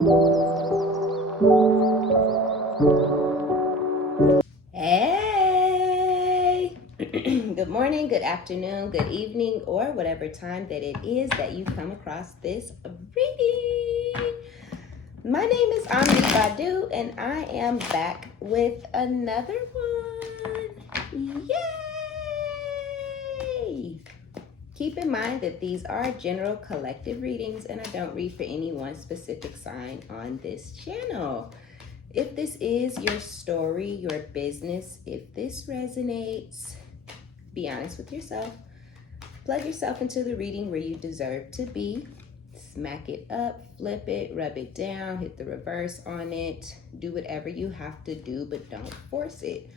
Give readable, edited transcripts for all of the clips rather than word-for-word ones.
Hey, good morning, good afternoon, good evening, or whatever time that it is that you come across this reading. My name is OmniBadu, and I am back with another one. Yay! Keep in mind that these are general collective readings, and I don't read for any one specific sign on this channel. If this is your story, your business, if this resonates, be honest with yourself. Plug yourself into the reading where you deserve to be. Smack it up, flip it, rub it down, hit the reverse on it. Do whatever you have to do, but don't force it.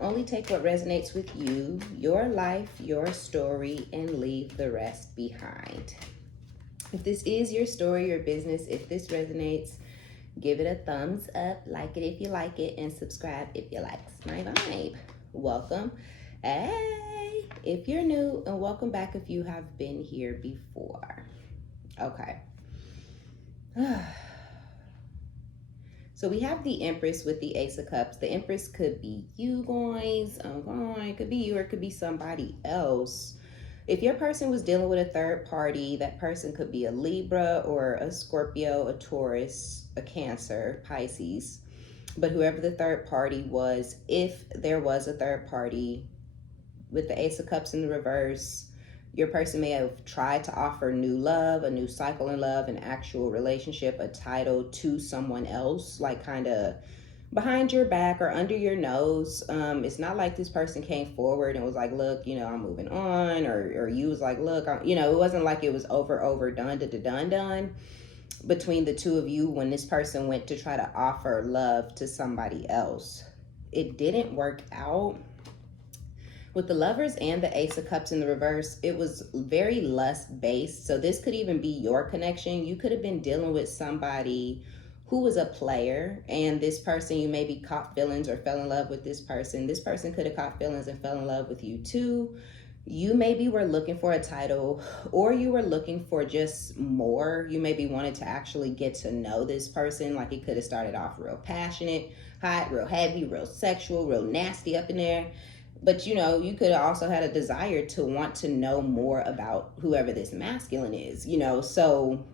Only take what resonates with you, your life, your story, and leave the rest behind. If this is your story, your business, if this resonates, give it a thumbs up, like it if you like it, and subscribe if you like my vibe. Welcome. Hey, if you're new, and welcome back if you have been here before. Okay. So we have the Empress with the Ace of Cups. The Empress could be you guys. It could be you, or it could be somebody else. If your person was dealing with a third party, that person could be a Libra or a Scorpio, a Taurus, a Cancer, Pisces. But whoever the third party was, if there was a third party with the Ace of Cups in the reverse, your person may have tried to offer new love, a new cycle in love, an actual relationship, a title to someone else, like kind of behind your back or under your nose. It's not like this person came forward and was like, look, I'm moving on, or you was like, look, it wasn't like it was overdone, done between the two of you when this person went to try to offer love to somebody else. It didn't work out. With the Lovers and the Ace of Cups in the reverse, it was very lust-based. So this could even be your connection. You could have been dealing with somebody who was a player, and this person, you maybe caught feelings or fell in love with this person. This person could have caught feelings and fell in love with you too. You maybe were looking for a title, or you were looking for just more. You maybe wanted to actually get to know this person. Like it could have started off real passionate, hot, real heavy, real sexual, real nasty up in there. But you could have also had a desire to want to know more about whoever this masculine is, so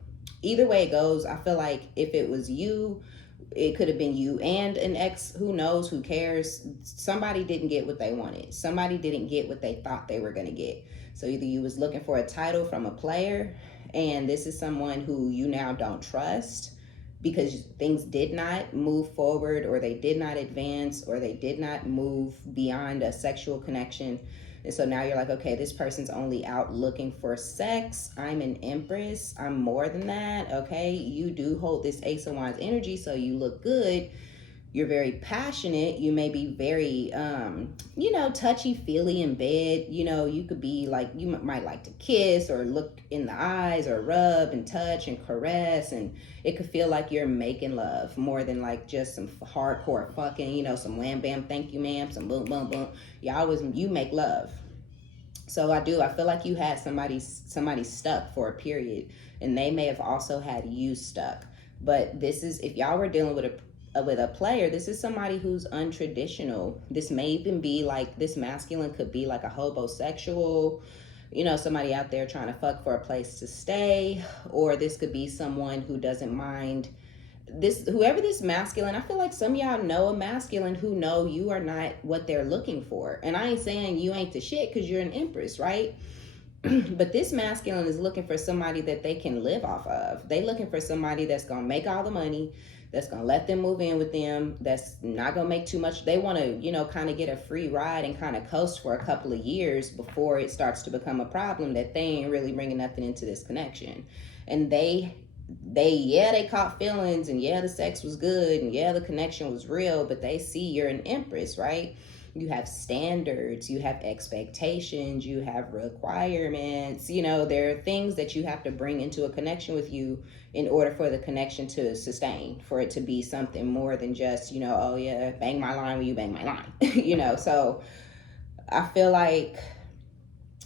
either way it goes, I feel like if it was you, it could have been you and an ex. Who knows? Who cares? Somebody didn't get what they wanted. Somebody didn't get what they thought they were going to get. So either you was looking for a title from a player, and this is someone who you now don't trust because things did not move forward, or they did not advance, or they did not move beyond a sexual connection. And so now you're like, okay, this person's only out looking for sex. I'm an Empress. I'm more than that. Okay, you do hold this Ace of Wands energy, so you look good. You're very passionate. You may be very, touchy-feely in bed. You could be like, you might like to kiss or look in the eyes or rub and touch and caress. And it could feel like you're making love more than like just some hardcore fucking, some wham, bam, thank you, ma'am, some boom, boom, boom. You make love. So I feel like you had somebody stuck for a period, and they may have also had you stuck. But this is, if y'all were dealing with a player, this is somebody who's untraditional. This may even be like, this masculine could be like a hobosexual, somebody out there trying to fuck for a place to stay, or this could be someone who doesn't mind this, whoever this masculine. I feel like some of y'all know a masculine who know you are not what they're looking for. And I ain't saying you ain't the shit because you're an Empress, right? But this masculine is looking for somebody that they can live off of. They looking for somebody that's gonna make all the money, that's gonna let them move in with them, that's not gonna make too much. They want to, kind of get a free ride and kind of coast for a couple of years before it starts to become a problem that they ain't really bringing nothing into this connection. And they caught feelings, and the sex was good, and the connection was real, but they see you're an Empress, right? You have standards, you have expectations, you have requirements. There are things that you have to bring into a connection with you in order for the connection to sustain, for it to be something more than just, oh yeah, bang my line when you bang my line. So I feel like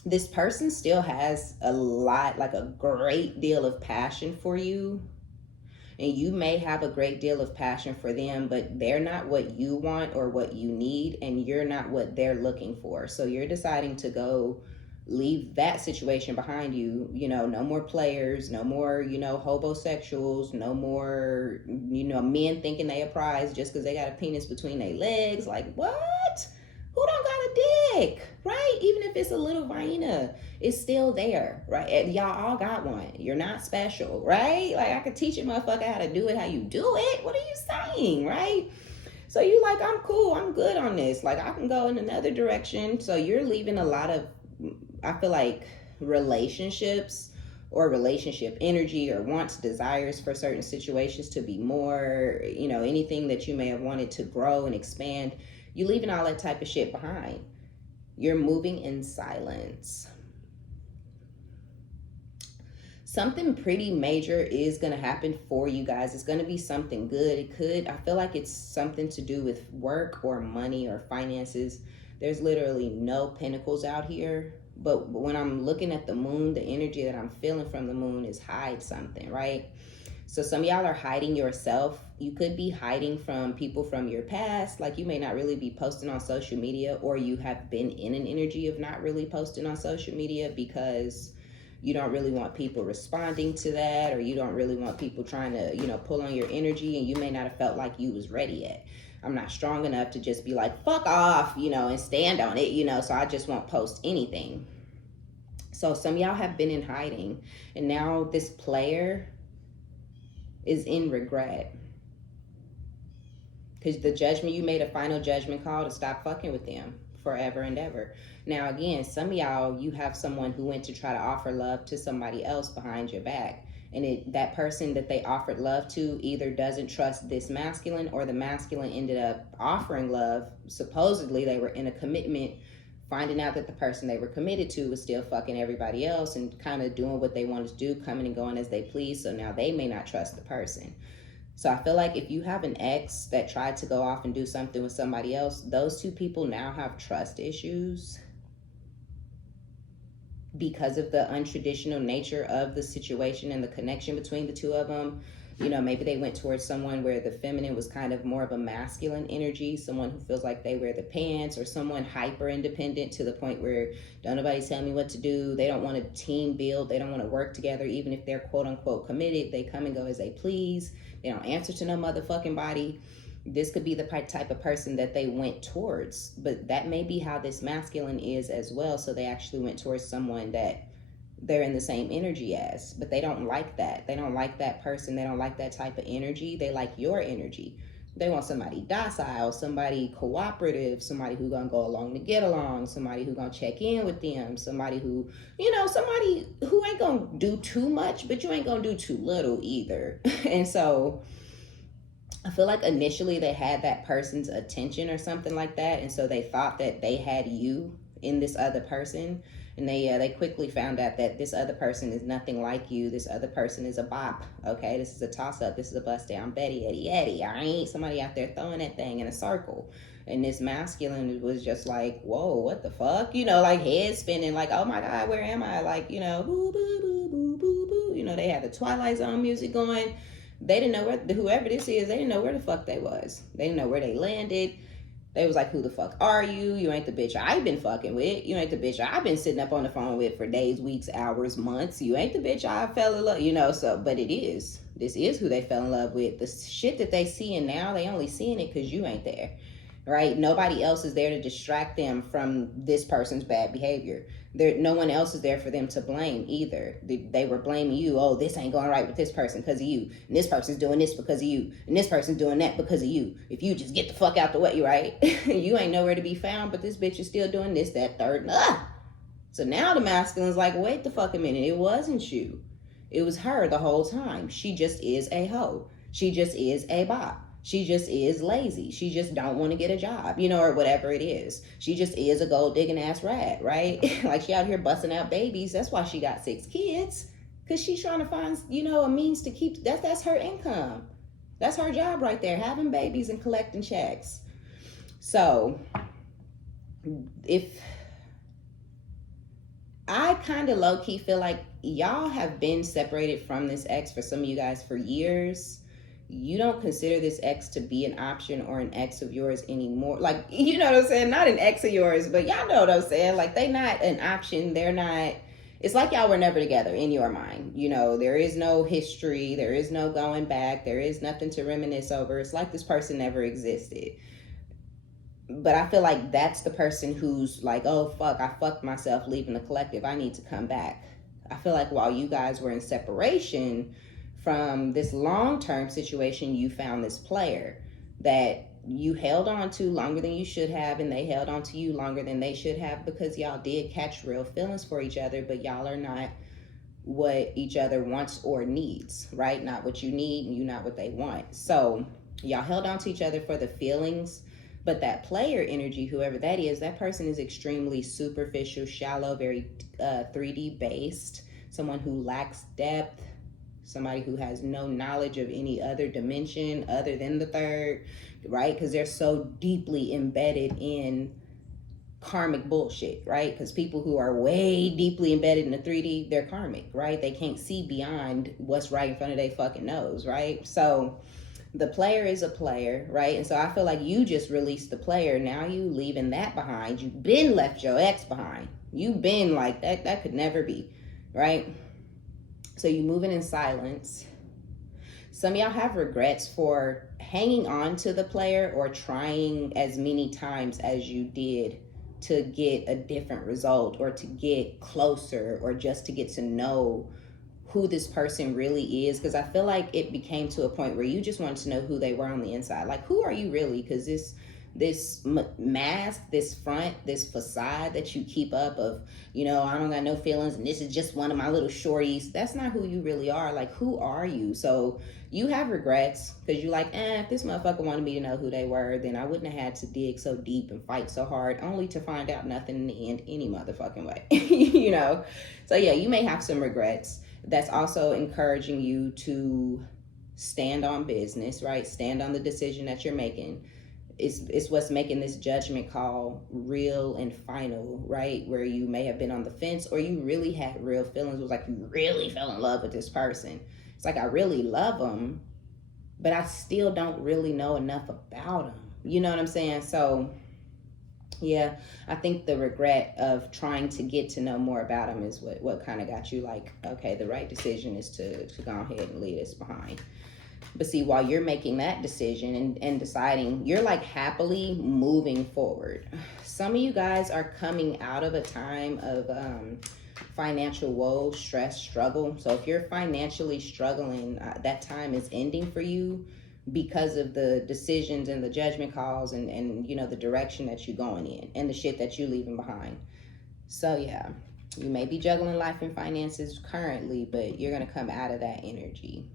this person still has a lot, like a great deal of passion for you. and you may have a great deal of passion for them, but they're not what you want or what you need, and you're not what they're looking for. So you're deciding to go leave that situation behind you. You know, no more players, no more, you know, homosexuals, no more, you know, men thinking they a prize just because they got a penis between their legs. Like, what? Who don't got a dick, right? Even if it's a little vagina, it's still there, right? And y'all all got one. You're not special, right? Like, I could teach a motherfucker how to do it, how you do it. What are you saying, right? So you like, I'm cool, I'm good on this. Like, I can go in another direction. So you're leaving a lot of, I feel like, relationships or relationship energy or wants, desires for certain situations to be more, you know, anything that you may have wanted to grow and expand. You're leaving all that type of shit behind. You're moving in silence. Something pretty major is going to happen for you guys. It's going to be something good. It could, I feel like it's something to do with work or money or finances. There's literally no pentacles out here. But when I'm looking at the moon, the energy that I'm feeling from the moon is hide something, right? So some of y'all are hiding yourself. You could be hiding from people from your past. Like, you may not really be posting on social media, or you have been in an energy of not really posting on social media because you don't really want people responding to that, or you don't really want people trying to, you know, pull on your energy, and you may not have felt like you was ready yet. I'm not strong enough to just be like, fuck off, you know, and stand on it, you know, so I just won't post anything. So some of y'all have been in hiding, and now this player is in regret. Because the judgment, you made a final judgment call to stop fucking with them forever and ever. Now, again, some of y'all, you have someone who went to try to offer love to somebody else behind your back. And that person that they offered love to either doesn't trust this masculine, or the masculine ended up offering love. Supposedly, they were in a commitment, finding out that the person they were committed to was still fucking everybody else and kind of doing what they wanted to do, coming and going as they please. So now they may not trust the person. So I feel like if you have an ex that tried to go off and do something with somebody else, those two people now have trust issues because of the untraditional nature of the situation and the connection between the two of them. You know, maybe they went towards someone where the feminine was kind of more of a masculine energy, someone who feels like they wear the pants, or someone hyper independent to the point where don't nobody tell me what to do. They don't want to team build. They don't want to work together. Even if they're quote unquote committed, they come and go as they please. They don't answer to no motherfucking body. This could be the type of person that they went towards, but that may be how this masculine is as well. So they actually went towards someone that they're in the same energy as, but they don't like that. They don't like that person. They don't like that type of energy. They like your energy. They want somebody docile, somebody cooperative, somebody who gonna go along to get along, somebody who gonna check in with them, somebody who, you know, somebody who ain't gonna do too much, but you ain't gonna do too little either. And so I feel like initially they had that person's attention or something like that, and so they thought that they had you in this other person. And they quickly found out that this other person is nothing like you. This other person is a bop, okay? This is a toss-up. This is a bust down Betty, Eddie, Eddie. I ain't somebody out there throwing that thing in a circle. And this masculine was just like, whoa, what the fuck? You know, like head spinning, like, oh my God, where am I? Like, you know, boo, boo, boo, boo, boo, boo. You know, they had the Twilight Zone music going. They didn't know where, whoever this is, they didn't know where the fuck they was. They didn't know where they landed. They was like, who the fuck are you? You ain't the bitch I've been fucking with. You ain't the bitch I've been sitting up on the phone with for days, weeks, hours, months. You ain't the bitch I fell in love, you know, so, but it is. This is who they fell in love with. The shit that they seeing now, they only seeing it because you ain't there, right? Nobody else is there to distract them from this person's bad behavior. No one else is there for them to blame either. They were blaming you. Oh, this ain't going right with this person because of you. And this person's doing this because of you. And this person's doing that because of you. If you just get the fuck out the way, right? You ain't nowhere to be found, but this bitch is still doing this, that, third. So now the masculine's like, wait the fuck a minute. It wasn't you. It was her the whole time. She just is a hoe. She just is a bop. She just is lazy. She just don't want to get a job, you know, or whatever it is. She just is a gold digging ass rat, right? Like she out here busting out babies. That's why she got 6 kids. Because she's trying to find, you know, a means to keep, that's her income. That's her job right there, having babies and collecting checks. So if I kind of low-key feel like y'all have been separated from this ex for some of you guys for years. you don't consider this ex to be an option or an ex of yours anymore. Like, you know what I'm saying? Not an ex of yours, but y'all know what I'm saying. Like, they not an option. They're not, it's like y'all were never together in your mind. You know, there is no history. There is no going back. There is nothing to reminisce over. It's like this person never existed. But I feel like that's the person who's like, oh, fuck, I fucked myself leaving the collective. I need to come back. I feel like while you guys were in separation from this long-term situation, you found this player that you held on to longer than you should have, and they held on to you longer than they should have, because y'all did catch real feelings for each other, but y'all are not what each other wants or needs, right? Not what you need, and you not what they want. So y'all held on to each other for the feelings, but that player energy, whoever that is, that person is extremely superficial, shallow, very 3D based, someone who lacks depth, somebody who has no knowledge of any other dimension other than the third, right? Because they're so deeply embedded in karmic bullshit, right? Because people who are way deeply embedded in the 3D, they're karmic, right? They can't see beyond what's right in front of their fucking nose, right? So the player is a player, right? And so I feel like you just released the player. Now you leaving that behind. You've been left your ex behind. You've been like, that could never be, right? So you moving in silence. Some of y'all have regrets for hanging on to the player or trying as many times as you did to get a different result, or to get closer, or just to get to know who this person really is. Because I feel like it became to a point where you just wanted to know who they were on the inside. Like, who are you really? Because this mask, this front, this facade that you keep up of, you know, I don't got no feelings and this is just one of my little shorties, that's not who you really are. Like, who are you? So you have regrets because you like, if this motherfucker wanted me to know who they were, then I wouldn't have had to dig so deep and fight so hard, only to find out nothing in the end any motherfucking way. You know? So yeah, you may have some regrets. That's also encouraging you to stand on business, right? Stand on the decision that you're making. It's what's making this judgment call real and final, right? Where you may have been on the fence, or you really had real feelings. It was like you really fell in love with this person. It's like, I really love them, but I still don't really know enough about them. You know what I'm saying? So yeah, I think the regret of trying to get to know more about them is what kind of got you like, okay, the right decision is to go ahead and leave this behind. But see, while you're making that decision and deciding, you're like happily moving forward. Some of you guys are coming out of a time of financial woe, stress, struggle. So if you're financially struggling, that time is ending for you because of the decisions and the judgment calls and you know, the direction that you're going in and the shit that you're leaving behind. So yeah, you may be juggling life and finances currently, but you're going to come out of that energy.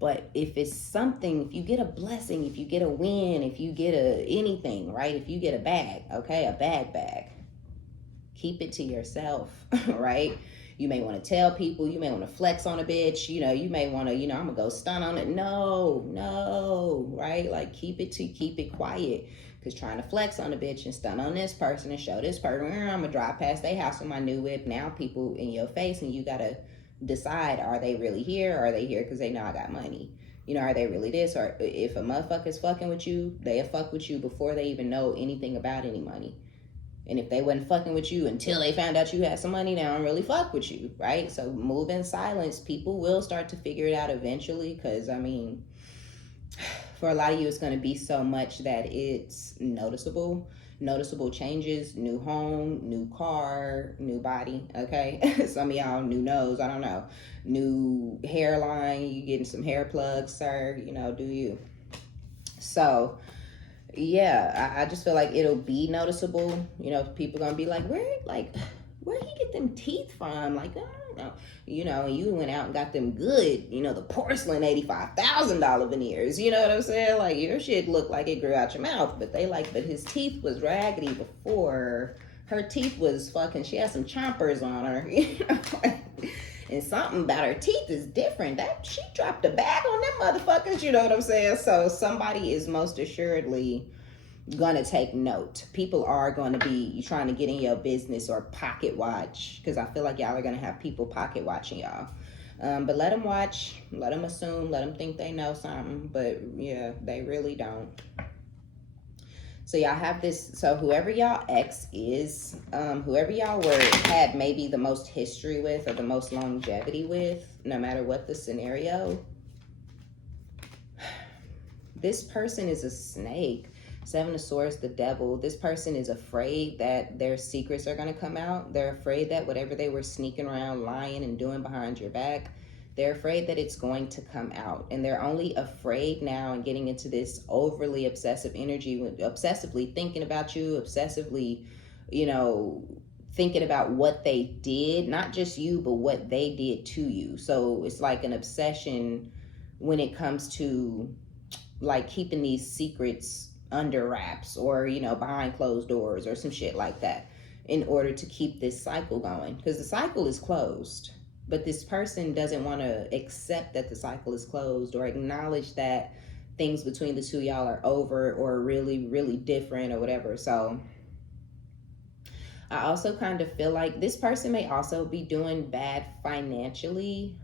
But if it's something, if you get a blessing, if you get a win, if you get anything, right? If you get a bag, okay, a bag, keep it to yourself, right? You may want to tell people, you may want to flex on a bitch, you know, you may want to, you know, I'm gonna go stun on it. No, right? Like, keep it quiet. Because trying to flex on a bitch and stun on this person and show this person, I'm gonna drive past their house with my new whip. Now people in your face, and you gotta decide, are they really here, or are they here because they know I got money? You know, are they really this? Or if a motherfucker's fucking with you, they'll fuck with you before they even know anything about any money. And if they wasn't fucking with you until they found out you had some money, they don't really fuck with you, right? So move in silence. People will start to figure it out eventually, because I mean, for a lot of you, it's going to be so much that it's noticeable changes. New home, new car, new body, okay? Some of y'all, new nose, I don't know, new hairline, you getting some hair plugs, sir, you know, do you? So yeah, I just feel like it'll be noticeable. You know, people gonna be like, where he get them teeth from? Like, I don't know. You know, you went out and got them good, you know, the porcelain $85,000 veneers. You know what I'm saying? Like, your shit looked like it grew out your mouth, but but his teeth was raggedy before. Her teeth was fucking, she had some chompers on her, you know? And something about her teeth is different. That she dropped a bag on them motherfuckers, you know what I'm saying? So somebody is most assuredly gonna take note. People are gonna be trying to get in your business or pocket watch, because I feel like y'all are gonna have people pocket watching y'all. But let them watch, let them assume, let them think they know something. But yeah, they really don't. So y'all have this, so whoever y'all ex is, whoever y'all had maybe the most history with or the most longevity with, no matter what the scenario, this person is a snake. Seven of Swords, the devil. This person is afraid that their secrets are going to come out. They're afraid that whatever they were sneaking around, lying and doing behind your back, they're afraid that it's going to come out. And they're only afraid now and getting into this overly obsessive energy, obsessively thinking about you, obsessively, thinking about what they did, not just you, but what they did to you. So it's like an obsession when it comes to like keeping these secrets under wraps or behind closed doors or some shit like that in order to keep this cycle going, because the cycle is closed, but this person doesn't want to accept that the cycle is closed or acknowledge that things between the two y'all are over or really, really different or whatever. So I also kind of feel like this person may also be doing bad financially.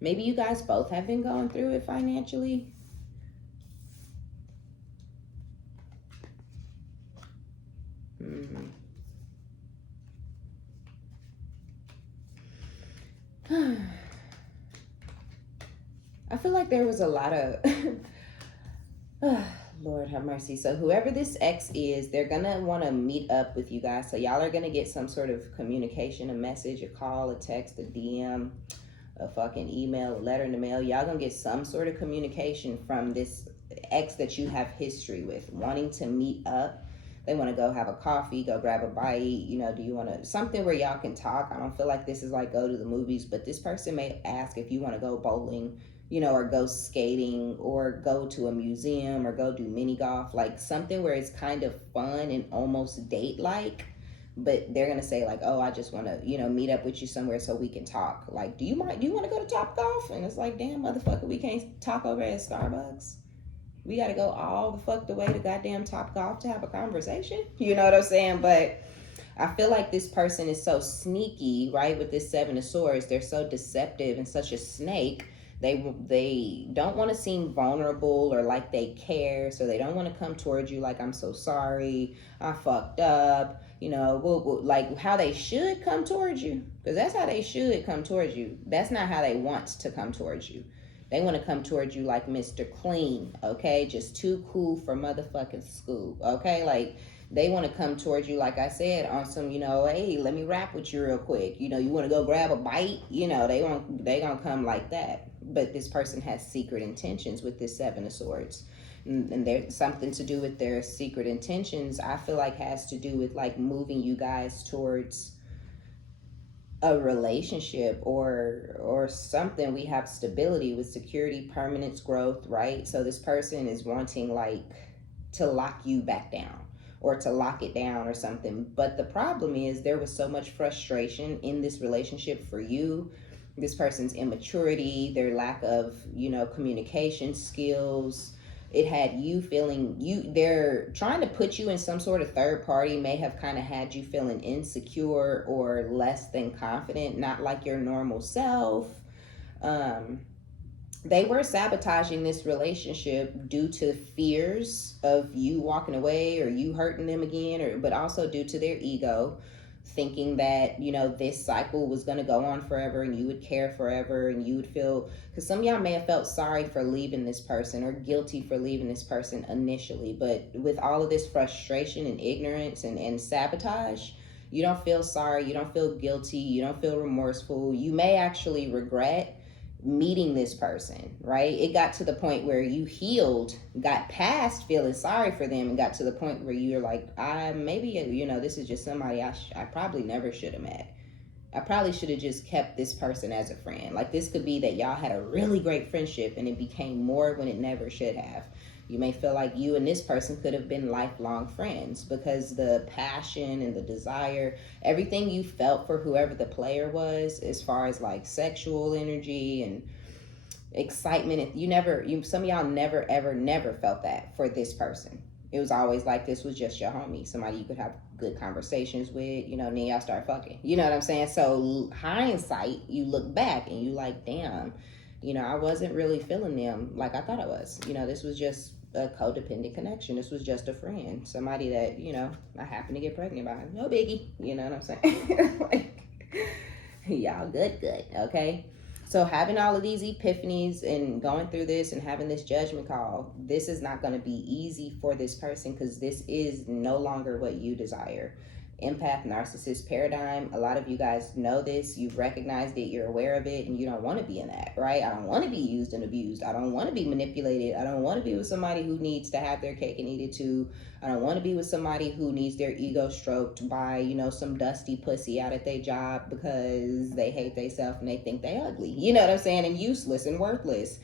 Maybe you guys both have been going through it financially. I feel like there was a lot of Lord have mercy. So whoever this ex is, they're gonna want to meet up with you guys. So y'all are gonna get some sort of communication, a message, a call, a text, a DM, a fucking email, a letter in the mail. Y'all gonna get some sort of communication from this ex that you have history with, wanting to meet up. They want to go have a coffee, go grab a bite. Do you want to, something where y'all can talk? I don't feel like this is like go to the movies, but this person may ask if you want to go bowling, or go skating or go to a museum or go do mini golf, like something where it's kind of fun and almost date-like. But they're going to say like, oh, I just want to, meet up with you somewhere so we can talk. Like, do you want to go to Top Golf? And it's like, damn, motherfucker, we can't talk over at Starbucks. We got to go all the fuck the way to goddamn Top Golf to have a conversation. You know what I'm saying? But I feel like this person is so sneaky, right? With this Seven of Swords, they're so deceptive and such a snake. They don't want to seem vulnerable or like they care. So they don't want to come towards you like, I'm so sorry, I fucked up. Like how they should come towards you. Because that's how they should come towards you. That's not how they want to come towards you. They want to come towards you like Mr. Clean, okay? Just too cool for motherfucking school, okay? Like, they want to come towards you, like I said, on some, hey, let me rap with you real quick. You want to go grab a bite? They gonna come like that. But this person has secret intentions with this Seven of Swords. And there's something to do with their secret intentions, I feel like has to do with, like, moving you guys towards a relationship or something. We have stability with security, permanence, growth, right? So this person is wanting like to lock you back down or to lock it down or something. But the problem is there was so much frustration in this relationship for you. This person's immaturity, their lack of, communication skills. It had you feeling they're trying to put you in some sort of third party, may have kind of had you feeling insecure or less than confident, not like your normal self. They were sabotaging this relationship due to fears of you walking away or you hurting them again, but also due to their ego, thinking that, this cycle was going to go on forever and you would care forever and you would feel, because some of y'all may have felt sorry for leaving this person or guilty for leaving this person initially, but with all of this frustration and ignorance and sabotage, you don't feel sorry, you don't feel guilty, you don't feel remorseful. You may actually regret meeting this person, right? It got to the point where you healed, got past feeling sorry for them, and got to the point where you're like, maybe this is just somebody I probably never should have met. I probably should have just kept this person as a friend. Like, this could be that y'all had a really great friendship and it became more when it never should have. You may feel like you and this person could have been lifelong friends because the passion and the desire, everything you felt for whoever the player was, as far as like sexual energy and excitement, some of y'all never felt that for this person. It was always like this was just your homie, somebody you could have good conversations with, you know, and then y'all start fucking. You know what I'm saying? So hindsight, you look back and you like, damn, you know, I wasn't really feeling them like I thought I was. You know, this was just a codependent connection. This was just a friend, somebody that, you know, I happened to get pregnant by. No biggie. You know what I'm saying? Like, y'all good, okay? So having all of these epiphanies and going through this and having this judgment call, this is not going to be easy for this person because this is no longer what you desire. Empath narcissist paradigm, a lot of you guys know this, you've recognized it, you're aware of it, and you don't want to be in that, right? I don't want to be used and abused. I don't want to be manipulated. I don't want to be with somebody who needs to have their cake and eat it too. I don't want to be with somebody who needs their ego stroked by, you know, some dusty pussy out at their job because they hate themselves and they think they ugly. You know what I'm saying? And useless and worthless.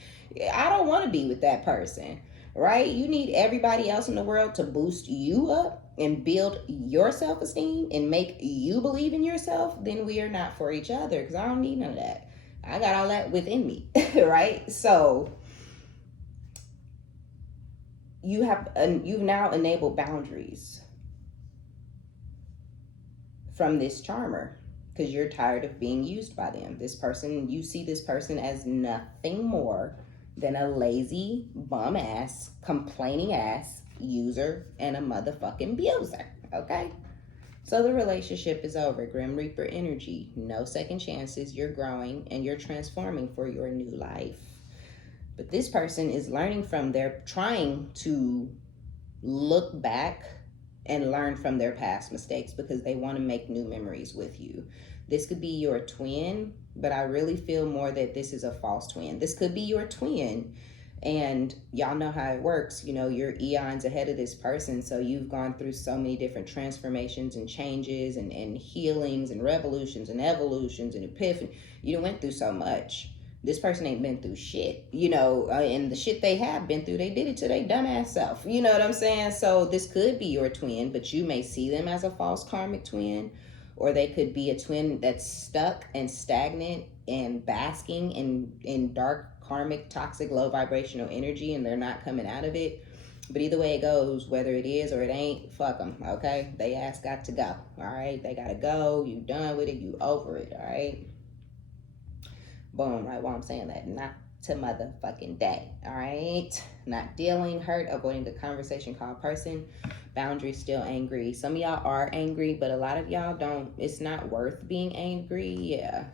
I don't want to be with that person, right? You need everybody else in the world to boost you up and build your self-esteem and make you believe in yourself, then we are not for each other because I don't need none of that. I got all that within me, right? So you've now enabled boundaries from this charmer because you're tired of being used by them. This person, you see this person as nothing more than a lazy, bum ass, complaining ass user and a motherfucking abuser, okay? So the relationship is over. Grim Reaper energy, no second chances. You're growing and you're transforming for your new life. But this person is learning from trying to look back and learn from their past mistakes because they want to make new memories with you. This could be your twin, but I really feel more that this is a false twin. This could be your twin. And y'all know how it works. You know, you're eons ahead of this person. So you've gone through so many different transformations and changes and healings and revolutions and evolutions and epiphany. You went through so much. This person ain't been through shit, you know, and the shit they have been through, they did it to their dumbass self. You know what I'm saying? So this could be your twin, but you may see them as a false karmic twin, or they could be a twin that's stuck and stagnant and basking in dark karmic, toxic, low vibrational energy, and they're not coming out of it. But either way it goes, whether it is or it ain't, fuck them, okay? They ass got to go, all right? They got to go. You done with it. You over it, all right? Boom, right while I'm saying that. Not to motherfucking day, all right? Not dealing, hurt, avoiding the conversation, call person. Boundaries, still angry. Some of y'all are angry, but a lot of y'all don't. It's not worth being angry. Yeah,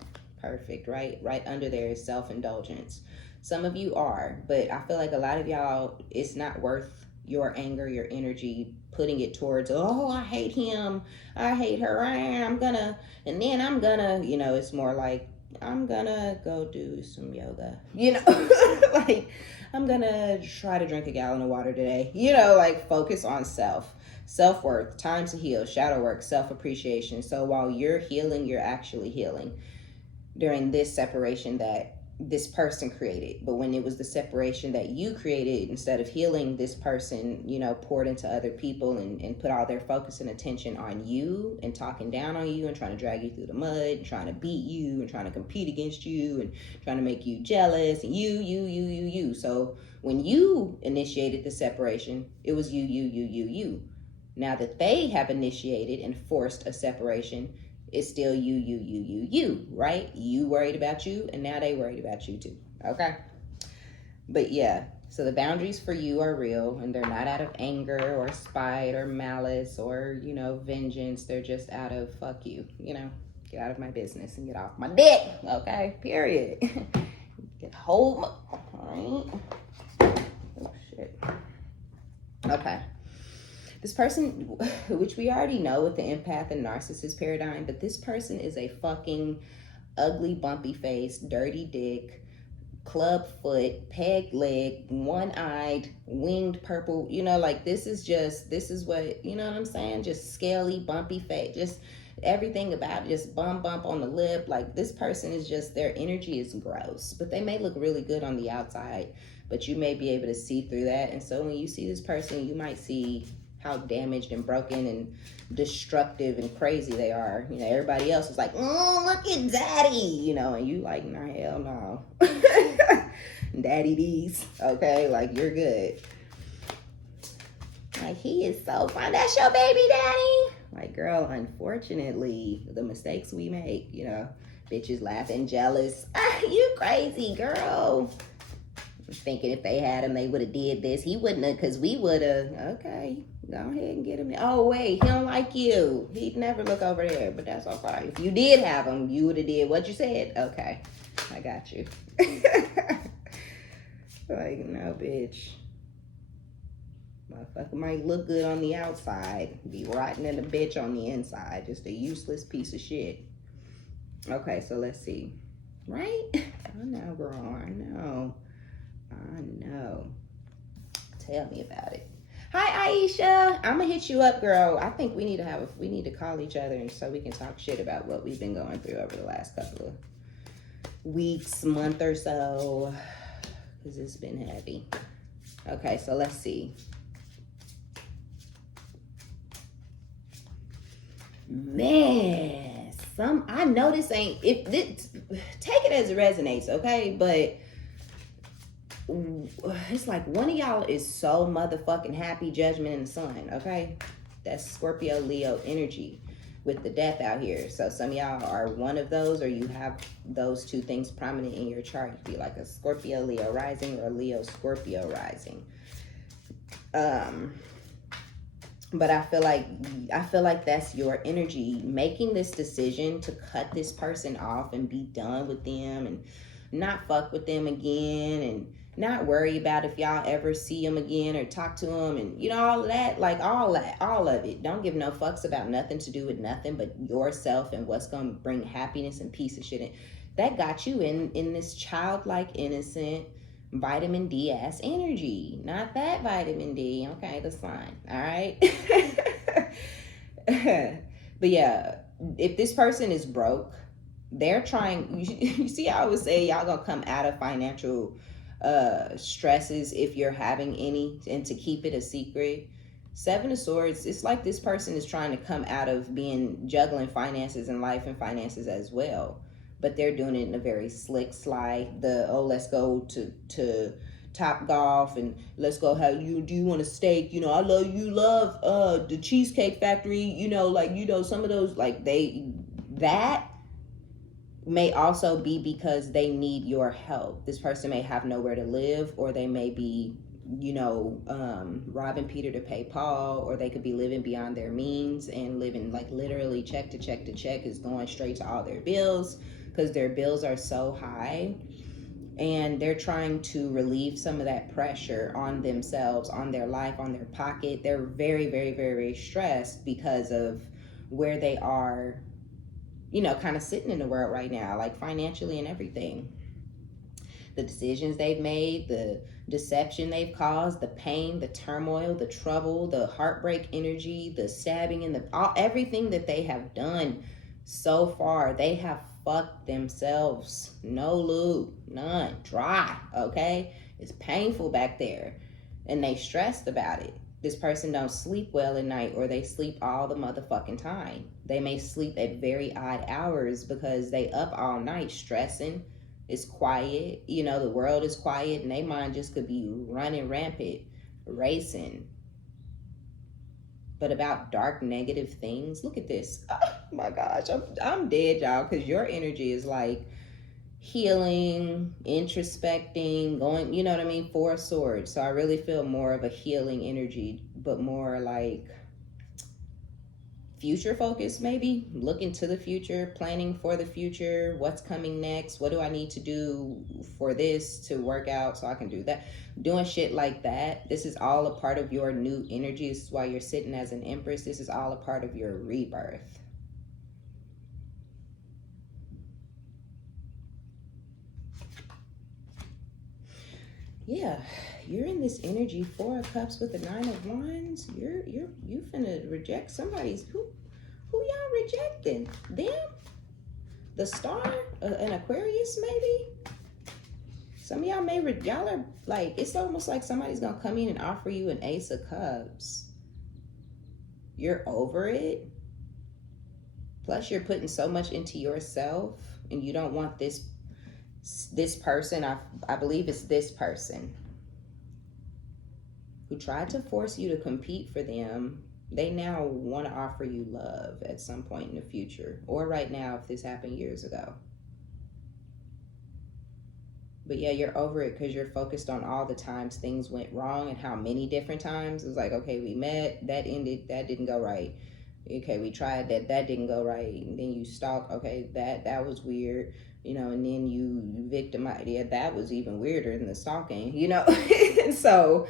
perfect, right? Right under there is self-indulgence. Some of you are, but I feel like a lot of y'all, it's not worth your anger, your energy, putting it towards, oh, I hate him, I hate her, I'm gonna, and then I'm gonna, you know, it's more like, I'm gonna go do some yoga, you know, like, I'm gonna try to drink a gallon of water today, you know, like, focus on self-worth, time to heal, shadow work, self-appreciation. So while you're healing, you're actually healing during this separation that this person created. But when it was the separation that you created, instead of healing, this person, you know, poured into other people and put all their focus and attention on you and talking down on you and trying to drag you through the mud and trying to beat you and trying to compete against you and trying to make you jealous and you. So when you initiated the separation, it was you. Now that they have initiated and forced a separation, it's still you, right? You worried about you, and now they worried about you too, okay? But yeah, so the boundaries for you are real, and they're not out of anger or spite or malice or, you know, vengeance. They're just out of, fuck you, you know? Get out of my business and get off my dick, okay? Period. Get hold, all right? Oh, shit. Okay. This person, which we already know with the empath and narcissist paradigm, but this person is a fucking ugly, bumpy face, dirty dick, club foot, peg leg, one-eyed, winged purple, you know, like this is what, you know what I'm saying? Just scaly, bumpy face, just everything about it, just bump on the lip. Like this person is just, their energy is gross, but they may look really good on the outside, but you may be able to see through that. And so when you see this person, you might see how damaged and broken and destructive and crazy they are. You know, everybody else is like, oh, look at daddy, you know, and you like, nah, hell no. Daddy D's, okay? Like, you're good. All Like, he is so fine. That's your baby daddy. Like, girl, unfortunately, the mistakes we make, you know, bitches laughing, jealous. Ah, you crazy, girl. Thinking if they had him, they would have did this. He wouldn't have, because we would have. Okay, go ahead and get him. Oh, wait, he don't like you. He'd never look over there, but that's okay. If you did have him, you would have did what you said. Okay, I got you. Like, no, bitch. Motherfucker might look good on the outside, be rotten in a bitch on the inside. Just a useless piece of shit. Okay, so let's see. Right? I know, girl. I know. Tell me about it. Hi, Aisha. I'm gonna hit you up, girl. I think we need to call each other and so we can talk shit about what we've been going through over the last couple of weeks, month or so, because it's been heavy. Okay, so let's see. Man, I know this ain't, take it as it resonates, okay? But it's like one of y'all is so motherfucking happy, judgment in the sun, okay? That's Scorpio, Leo energy with the death out here. So some of y'all are one of those, or you have those two things prominent in your chart. You could be like a Scorpio, Leo rising, or Leo, Scorpio rising. But I feel like that's your energy, making this decision to cut this person off and be done with them and not fuck with them again and not worry about if y'all ever see them again or talk to them and, you know, all of that, like all of it. Don't give no fucks about nothing to do with nothing but yourself and what's going to bring happiness and peace and shit in. That got you in this childlike, innocent, vitamin D ass energy. Not that vitamin D. Okay, that's fine. All right. But yeah, if this person is broke, they're trying, you see, I always say y'all gonna come out of financial stresses if you're having any, and to keep it a secret. Seven of Swords, it's like this person is trying to come out of juggling finances and life and finances as well, but they're doing it in a very slick, sly, let's go to Top Golf and let's go do you want a steak, you know, you love the Cheesecake Factory, you know, like, you know, some of those, like, that may also be because they need your help. This person may have nowhere to live, or they may be, you know, robbing Peter to pay Paul, or they could be living beyond their means and living like literally check to check to check, is going straight to all their bills because their bills are so high, and they're trying to relieve some of that pressure on themselves, on their life, on their pocket. They're very, very, very, very stressed because of where they are, you know, kind of sitting in the world right now, like financially and everything. The decisions they've made, the deception they've caused, the pain, the turmoil, the trouble, the heartbreak energy, the stabbing, and everything that they have done so far, they have fucked themselves. No lube, none, dry, okay? It's painful back there, and they stressed about it. This person don't sleep well at night, or they sleep all the motherfucking time. They may sleep at very odd hours because they up all night stressing. It's quiet, you know, the world is quiet, and their mind just could be running rampant, racing. But about dark, negative things, look at this. Oh my gosh, I'm dead, y'all, because your energy is like healing, introspecting, going, you know what I mean, Four of Swords. So I really feel more of a healing energy, but more like future focus, maybe looking to the future, planning for the future, what's coming next, what do I need to do for this to work out so I can do that, doing shit like that. This is all a part of your new energy. This is why you're sitting as an Empress. This is all a part of your rebirth. Yeah, you're in this energy. Four of Cups with the Nine of Wands. You finna reject somebody's. Who y'all rejecting? Them? The Star? An Aquarius maybe? Some of y'all y'all are like, it's almost like somebody's gonna come in and offer you an Ace of Cups. You're over it. Plus you're putting so much into yourself, and you don't want this person. I believe it's this person. who tried to force you to compete for them, they now want to offer you love at some point in the future, or right now if this happened years ago. But yeah, you're over it because you're focused on all the times things went wrong and how many different times. It was like, okay, we met, that ended, that didn't go right. Okay, we tried that, that didn't go right. And then you stalk, okay, that was weird, you know, and then you victimize. Yeah, that was even weirder than the stalking, you know. And so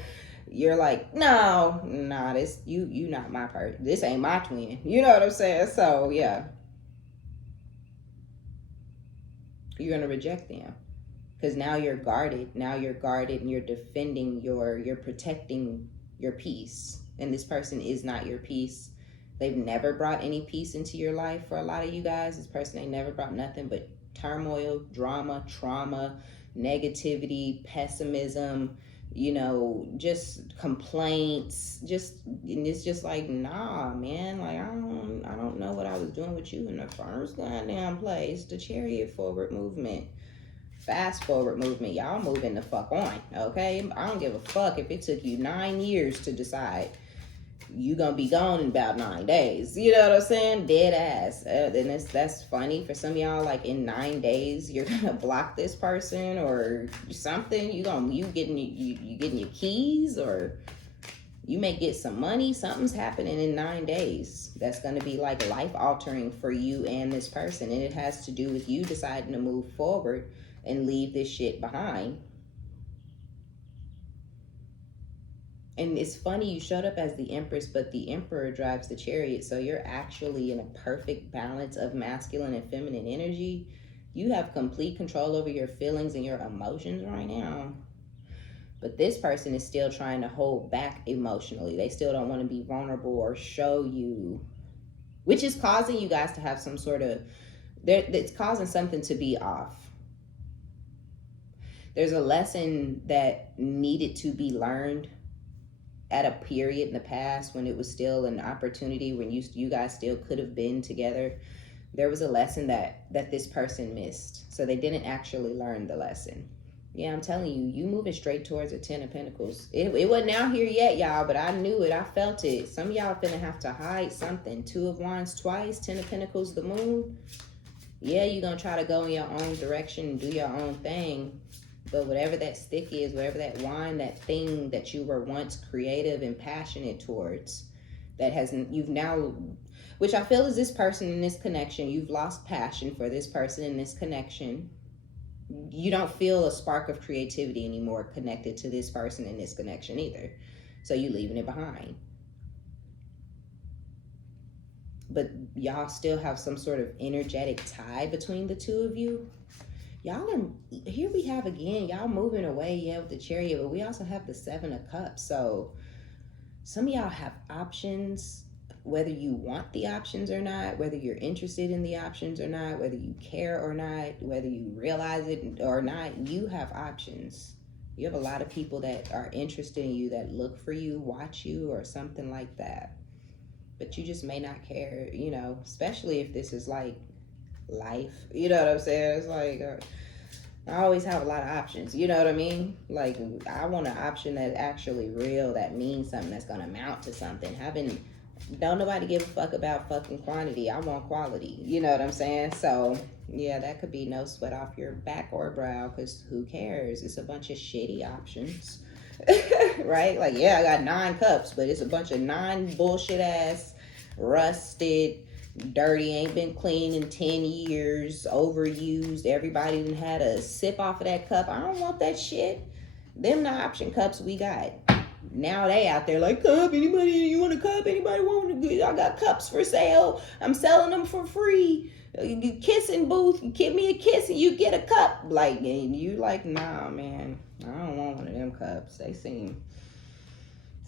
you're like, no, nah, this you not my person. This ain't my twin. You know what I'm saying? So yeah, you're gonna reject them. Because now you're guarded. Now you're guarded and you're defending you're protecting your peace. And this person is not your peace. They've never brought any peace into your life for a lot of you guys. This person ain't never brought nothing but turmoil, drama, trauma, negativity, pessimism, you know, just complaints. And it's just like, nah, man. Like, I don't know what I was doing with you in the first goddamn place. The chariot forward movement. Fast forward movement, y'all moving the fuck on, okay? I don't give a fuck if it took you 9 years to decide. You gonna be gone in about 9 days. You know what I'm saying? Dead ass. And that's funny for some of y'all. Like in 9 days, you're gonna block this person or something. You getting your keys, or you may get some money. Something's happening in 9 days that's gonna be like life altering for you and this person, and it has to do with you deciding to move forward and leave this shit behind. And it's funny, you showed up as the Empress, but the Emperor drives the chariot, so you're actually in a perfect balance of masculine and feminine energy. You have complete control over your feelings and your emotions right now. But this person is still trying to hold back emotionally. They still don't want to be vulnerable or show you, which is causing you guys to have some sort of, it's causing something to be off. There's a lesson that needed to be learned at a period in the past when it was still an opportunity, when you guys still could have been together. There was a lesson that this person missed. So they didn't actually learn the lesson. Yeah, I'm telling you, you moving straight towards a 10 of Pentacles. It wasn't out here yet, y'all, but I knew it. I felt it. Some of y'all finna have to hide something. 2 of Wands twice, 10 of Pentacles, the Moon. Yeah, you're gonna try to go in your own direction and do your own thing. But whatever that stick is, whatever that wine, that thing that you were once creative and passionate towards, you've now, which I feel is this person in this connection, you've lost passion for this person in this connection. You don't feel a spark of creativity anymore connected to this person in this connection either. So you're leaving it behind. But y'all still have some sort of energetic tie between the two of you. Y'all are, here we have again, y'all moving away, yeah, with the chariot, but we also have the 7 of Cups. So some of y'all have options, whether you want the options or not, whether you're interested in the options or not, whether you care or not, whether you realize it or not, you have options. You have a lot of people that are interested in you, that look for you, watch you, or something like that. But you just may not care, you know, especially if this is like life, you know what I'm saying? It's like I always have a lot of options, you know what I mean? Like, I want an option that's actually real, that means something, that's gonna amount to something. Don't nobody give a fuck about fucking quantity. I want quality, you know what I'm saying? So yeah, that could be no sweat off your back or brow, because who cares? It's a bunch of shitty options. Right? Like, yeah, I got 9 cups, but it's a bunch of 9 bullshit ass, rusted, dirty, ain't been clean in 10 years, overused. Everybody done had a sip off of that cup. I don't want that shit. Them the option cups we got. Now they out there like, cup, anybody, you want a cup? Anybody want a, I got cups for sale. I'm selling them for free. You kissing booth, you give me a kiss and you get a cup. Like, and you like, nah, man, I don't want one of them cups.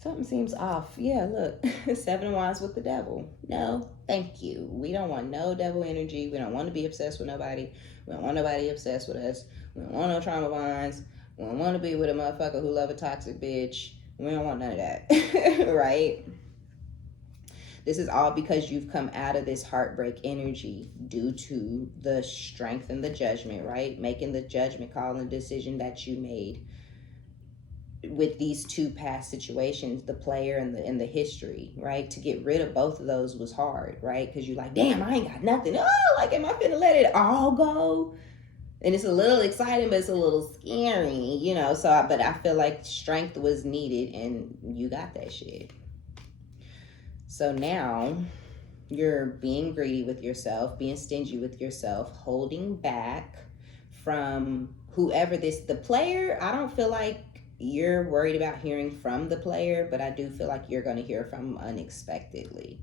Something seems off. Yeah, look, 7 of Wands with the devil. No, thank you. We don't want no devil energy. We don't want to be obsessed with nobody. We don't want nobody obsessed with us. We don't want no trauma bonds. We don't want to be with a motherfucker who love a toxic bitch. We don't want none of that, right? This is all because you've come out of this heartbreak energy due to the strength and the judgment, right? Making the judgment call and decision that you made. with these two past situations, the player and the history, right? To get rid of both of those was hard, right? Because you're like, damn, I ain't got nothing. Oh, like, am I finna let it all go? And it's a little exciting, but it's a little scary, you know. So, but I feel like strength was needed, and you got that shit. So now you're being greedy with yourself, being stingy with yourself, holding back from whoever the player. I don't feel like you're worried about hearing from the player, but I do feel like you're going to hear from them unexpectedly.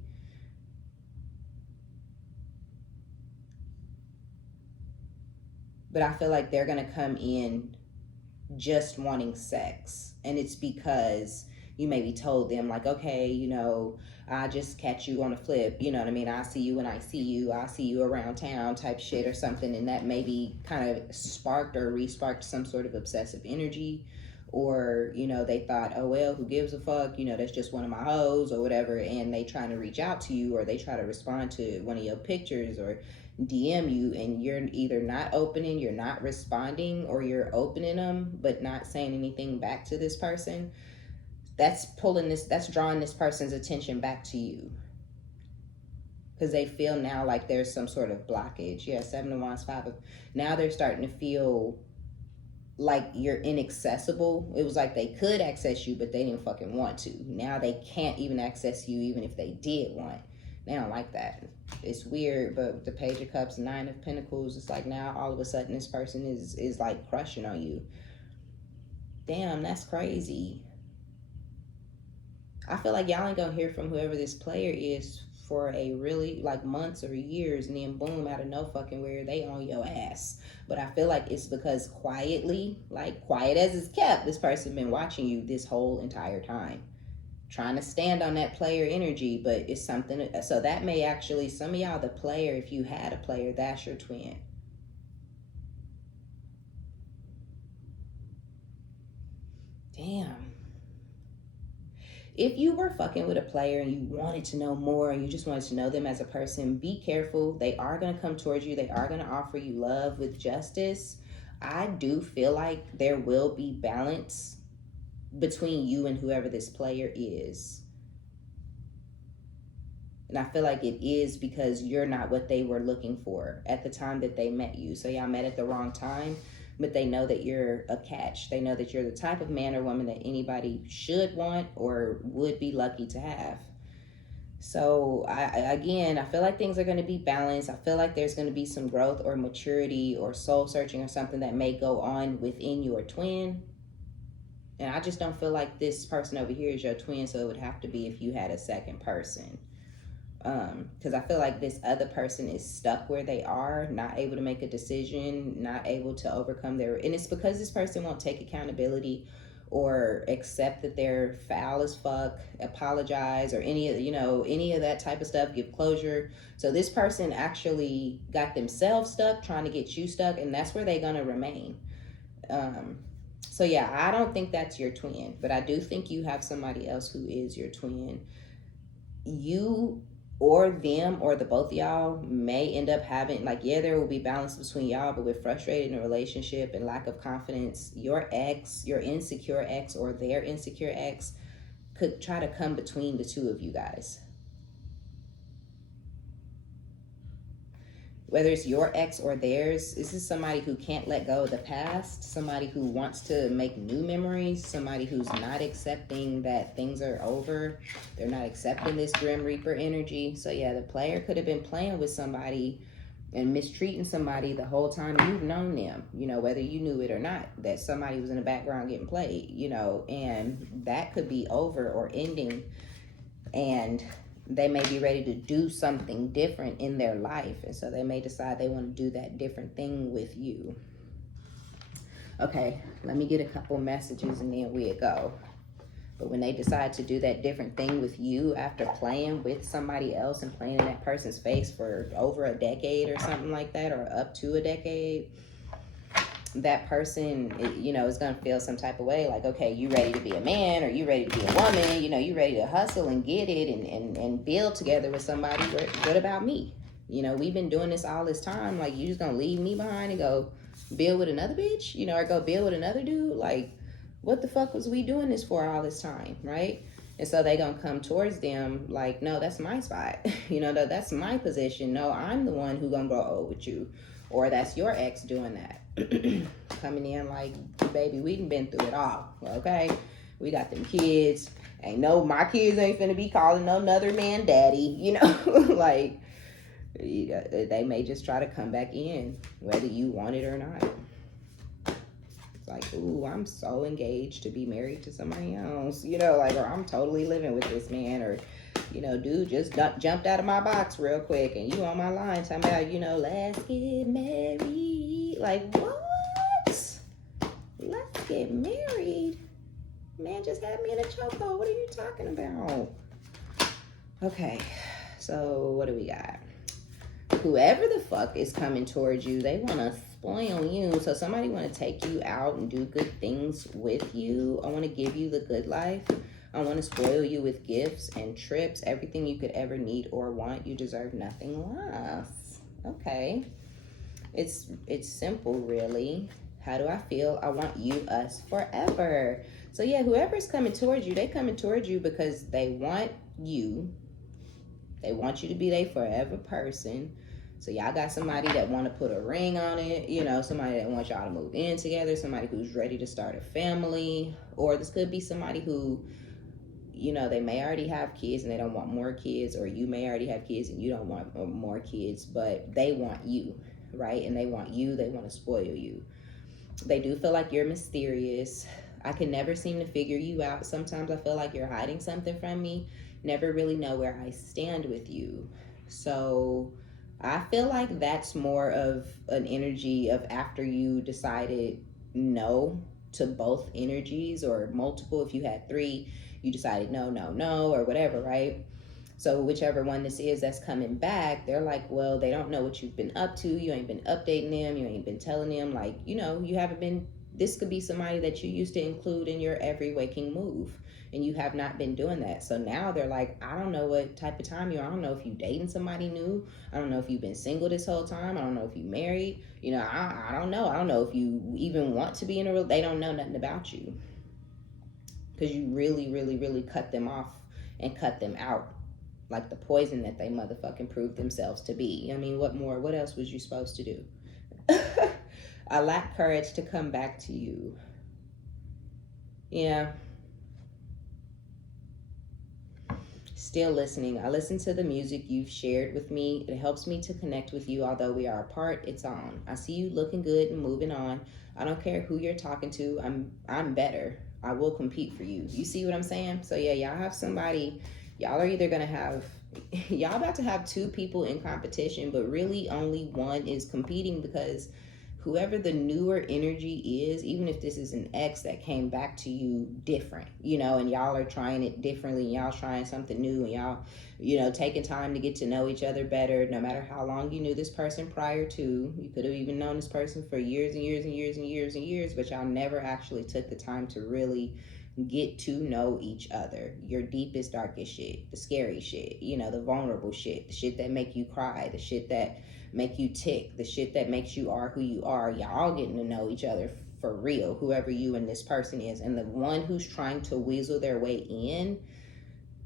But I feel like they're going to come in just wanting sex. And it's because you maybe told them, like, okay, you know, I just catch you on a flip, you know what I mean? I see you when I see you. I see you around town type shit or something. And that maybe kind of sparked or re-sparked some sort of obsessive energy. Or, you know, they thought, oh, well, who gives a fuck? You know, that's just one of my hoes or whatever. And they trying to reach out to you, or they try to respond to one of your pictures or DM you, and you're either not opening, you're not responding, or you're opening them but not saying anything back to this person. That's drawing this person's attention back to you, because they feel now like there's some sort of blockage. Yeah, 7 of Wands, 5 of... Now they're starting to feel like you're inaccessible. It was like they could access you, but they didn't fucking want to. Now they can't even access you, even if they did want. They don't like that. It's weird, but with the Page of Cups, 9 of Pentacles, it's like now all of a sudden this person is like crushing on you. Damn, that's crazy. I feel like y'all ain't gonna hear from whoever this player is for a really, like, months or years, and then boom, out of no fucking where, they on your ass. But I feel like it's because quietly, like quiet as it's kept, this person been watching you this whole entire time, trying to stand on that player energy. But it's something, so that may actually, some of y'all, the player, if you had a player, that's your twin. Damn. If you were fucking with a player and you wanted to know more and you just wanted to know them as a person, be careful. They are going to come towards you. They are going to offer you love with justice. I do feel like there will be balance between you and whoever this player is. And I feel like it is because you're not what they were looking for at the time that they met you. So y'all met at the wrong time, but they know that you're a catch. They know that you're the type of man or woman that anybody should want or would be lucky to have. So I feel like things are going to be balanced. I feel like there's going to be some growth or maturity or soul searching or something that may go on within your twin. And I just don't feel like this person over here is your twin, so it would have to be if you had a second person. Because I feel like this other person is stuck where they are, not able to make a decision, not able to overcome their... And it's because this person won't take accountability or accept that they're foul as fuck, apologize, or any of that type of stuff, give closure. So this person actually got themselves stuck trying to get you stuck, and that's where they're gonna remain. So yeah, I don't think that's your twin, but I do think you have somebody else who is your twin. You or them or the both of y'all may end up having, like, yeah, there will be balance between y'all, but with frustrated in a relationship and lack of confidence, your ex, your insecure ex, or their insecure ex could try to come between the two of you guys. Whether it's your ex or theirs, this is somebody who can't let go of the past, somebody who wants to make new memories, somebody who's not accepting that things are over. They're not accepting this Grim Reaper energy. So yeah, the player could have been playing with somebody and mistreating somebody the whole time you've known them, whether you knew it or not, that somebody was in the background getting played, and that could be over or ending, and they may be ready to do something different in their life. And so they may decide they want to do that different thing with you. Okay, let me get a couple messages and then we'll go. But when they decide to do that different thing with you after playing with somebody else and playing in that person's face for over a decade or something like that, or up to a decade, that person, is going to feel some type of way, like, okay, you ready to be a man, or you ready to be a woman, you ready to hustle and get it and build together with somebody. What about me? We've been doing this all this time. Like, you just going to leave me behind and go build with another bitch, or go build with another dude? Like, what the fuck was we doing this for all this time, right? And so they gonna come towards them like, no, that's my spot. That's my position. No, I'm the one who gonna grow old with you. Or that's your ex doing that. Coming in like, baby, we done been through it all, okay? We got them kids. My kids ain't finna be calling no another man daddy, like, they may just try to come back in, whether you want it or not. It's like, ooh, I'm so engaged to be married to somebody else, or I'm totally living with this man, or, dude just jumped out of my box real quick, and you on my line talking about, let's get married. Like, what? Let's get married? Man just had me in a chokehold. What are you talking about? Okay, so what do we got? Whoever the fuck is coming towards you, they want to spoil you. So somebody want to take you out and do good things with you. I want to give you the good life. I want to spoil you with gifts and trips, everything you could ever need or want. You deserve nothing less. Okay. It's simple, really. How do I feel? I want you, us, forever. So yeah, whoever's coming towards you, they coming towards you because they want you. They want you to be their forever person. So y'all got somebody that want to put a ring on it, somebody that wants y'all to move in together, somebody who's ready to start a family, or this could be somebody who, they may already have kids and they don't want more kids, or you may already have kids and you don't want more kids, but they want you, right? And they want you, they want to spoil you. They do feel like you're mysterious. I can never seem to figure you out. Sometimes I feel like you're hiding something from me. Never really know where I stand with you. So I feel like that's more of an energy of after you decided no to both energies, or multiple. If you had 3, you decided no, or whatever, right? So whichever one this is that's coming back, they're like, well, they don't know what you've been up to. You ain't been updating them. You ain't been telling them, like, you haven't been. This could be somebody that you used to include in your every waking move, and you have not been doing that. So now they're like, I don't know what type of time you're. I don't know if you dating somebody new. I don't know if you've been single this whole time. I don't know if you married. I don't know. I don't know if you even want to be in a real. They don't know nothing about you because you really, really, really cut them off and cut them out like the poison that they motherfucking proved themselves to be. I mean, what else was you supposed to do? I lack courage to come back to you. Yeah. Still listening. I listen to the music you've shared with me. It helps me to connect with you. Although we are apart, it's on. I see you looking good and moving on. I don't care who you're talking to. I'm better. I will compete for you. You see what I'm saying? So yeah, y'all have somebody. Y'all are either going to have, y'all about to have 2 people in competition, but really only one is competing, because whoever the newer energy is, even if this is an ex that came back to you different, and y'all are trying it differently, and y'all trying something new, and y'all, taking time to get to know each other better, no matter how long you knew this person prior to. You could have even known this person for years and years and years and years and years, but y'all never actually took the time to really get to know each other. Your deepest, darkest shit, the scary shit, the vulnerable shit, the shit that make you cry, the shit that make you tick, the shit that makes you are who you are. Y'all getting to know each other for real, whoever you and this person is. And the one who's trying to weasel their way in,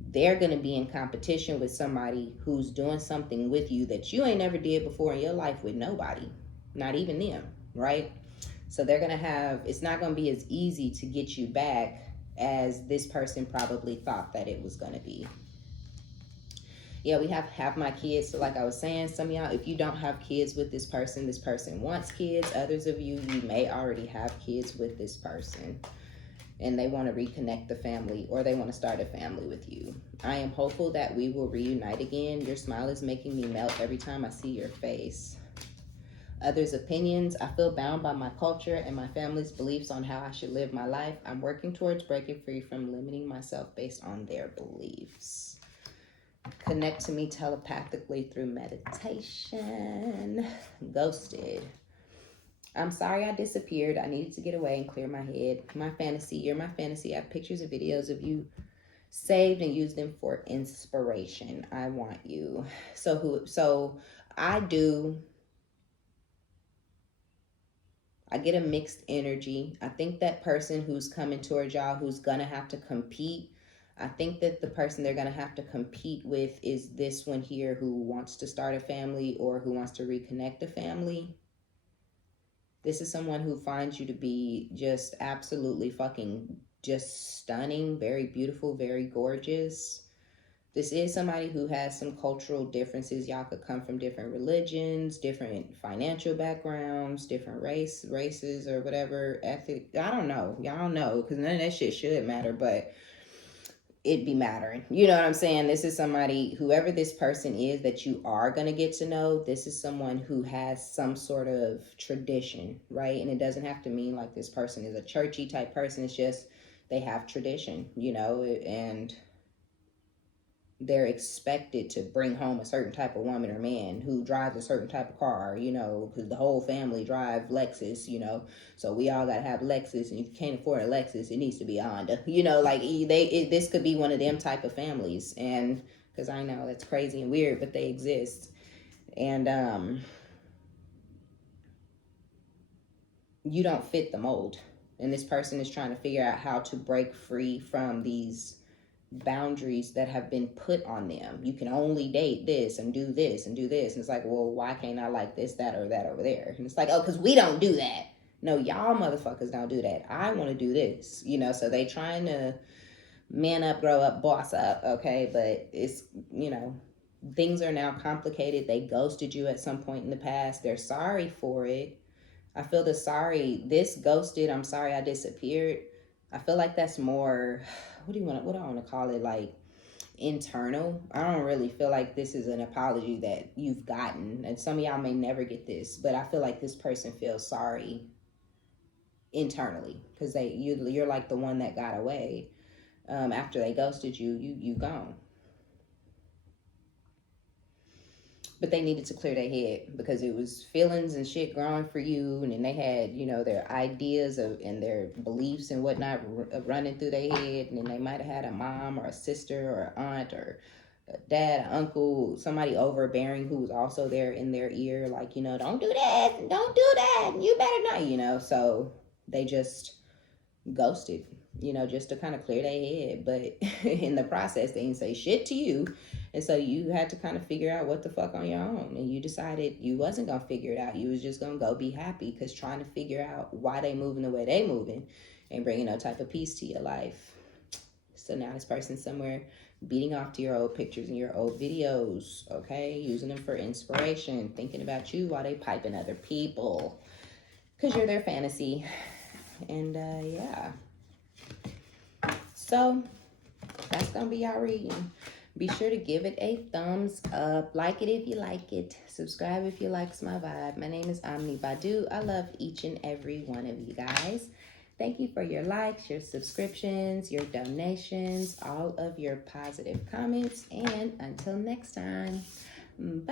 they're going to be in competition with somebody who's doing something with you that you ain't never did before in your life with nobody, not even them, right? So they're going to have, it's not going to be as easy to get you back as this person probably thought that it was going to be. Yeah, we have my kids. So like I was saying, some of y'all, if you don't have kids with this person wants kids. Others of you may already have kids with this person, and they want to reconnect the family, or they want to start a family with you. I am hopeful that we will reunite again. Your smile is making me melt every time I see your face. Others' opinions. I feel bound by my culture and my family's beliefs on how I should live my life. I'm working towards breaking free from limiting myself based on their beliefs. Connect to me telepathically through meditation. Ghosted. I'm sorry I disappeared. I needed to get away and clear my head. My fantasy. You're my fantasy. I have pictures and videos of you saved and use them for inspiration. I want you. So I I get a mixed energy. I think that person who's coming towards y'all, who's gonna have to compete, I think that the person they're gonna have to compete with is this one here who wants to start a family or who wants to reconnect a family. This is someone who finds you to be just absolutely fucking just stunning, very beautiful, very gorgeous. This is somebody who has some cultural differences. Y'all could come from different religions, different financial backgrounds, different races or whatever, ethic. I don't know. Y'all don't know, because none of that shit should matter, but it be mattering. You know what I'm saying? This is somebody, whoever this person is that you are going to get to know, this is someone who has some sort of tradition, right? And it doesn't have to mean like this person is a churchy type person. It's just they have tradition, you know, and they're expected to bring home a certain type of woman or man who drives a certain type of car, you know, because the whole family drive Lexus, you know, so we all got to have Lexus, and if you can't afford a Lexus, it needs to be a Honda, you know, like this could be one of them type of families. And because I know that's crazy and weird, but they exist. And you don't fit the mold, and this person is trying to figure out how to break free from these boundaries that have been put on them. You can only date this and do this and do this. And it's like, well, why can't I like this, that, or that over there? And it's like, oh, because we don't do that. No, y'all motherfuckers don't do that. I want to do this, you know. So they trying to man up, grow up, boss up, okay? But it's, you know, things are now complicated. They ghosted you at some point in the past. They're sorry for it. I feel the sorry, this ghosted, I'm sorry I disappeared. I feel like that's more, what do I want to call it, like internal. I don't really feel like this is an apology that you've gotten, and some of y'all may never get this, but I feel like this person feels sorry internally because you're like the one that got away. After they ghosted you gone. But they needed to clear their head because it was feelings and shit growing for you, and then they had, you know, their ideas of and their beliefs and whatnot running through their head, and then they might have had a mom or a sister or an aunt or a dad, an uncle, somebody overbearing who was also there in their ear, like, you know, don't do that, don't do that, you better not, you know. So they just ghosted, you know, just to kind of clear their head. But in the process, they didn't say shit to you. And so you had to kind of figure out what the fuck on your own. And you decided you wasn't going to figure it out. You was just going to go be happy, because trying to figure out why they moving the way they moving and bringing no type of peace to your life. So now this person's somewhere beating off to your old pictures and your old videos, okay? Using them for inspiration, thinking about you while they piping other people, because you're their fantasy. And yeah. So that's going to be our reading. Be sure to give it a thumbs up. Like it if you like it. Subscribe if you likes my vibe. My name is OmniBadu. I love each and every one of you guys. Thank you for your likes, your subscriptions, your donations, all of your positive comments. And until next time, bye.